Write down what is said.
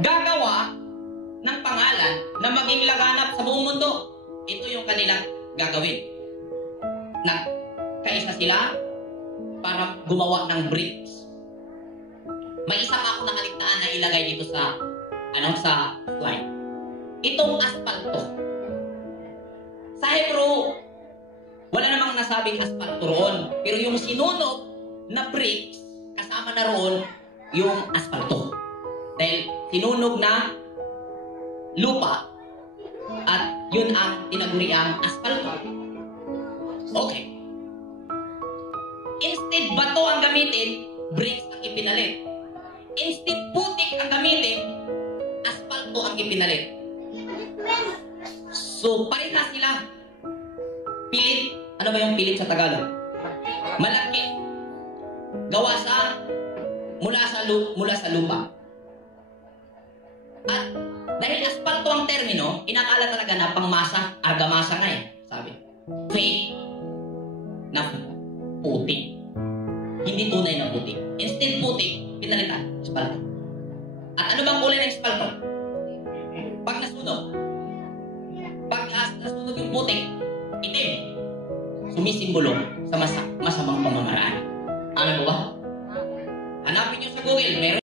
gagawa ng pangalan na maging laganap sa buong mundo. Ito yung kanilang gagawin. Nagkaisa sila para gumawa ng bricks. May isa pa ako nakaligtaan na ilagay dito sa sa slide. Itong aspalto. Sa Hebrew, wala namang nasabing aspalto roon. Pero yung sinunog na bricks, kasama na roon yung aspalto. Dahil sinunog na lupa at yun ang tinaguriang aspalto. Okay. Instead bato ang gamitin, bricks ang ipinalit. Instead putik ang gamitin, aspalto ang ipinalit. So, parehas sila. Pilit. Ano ba yung pilit sa Tagalog? Malaki. Gawa sa mula sa lupa. At dahil aspalto ang termino, inakala talaga na pangmasa, argamasa nga sabi. Fake na putik. Hindi tunay na putik. Instead putik, pinalitan, aspalto. At ano bang kulay ng aspalto? Pag nasunog yung putik, itim. Sumisimbolo sa masamang pamamaraan. Ano ba? Hanapin nyo sa Google, meron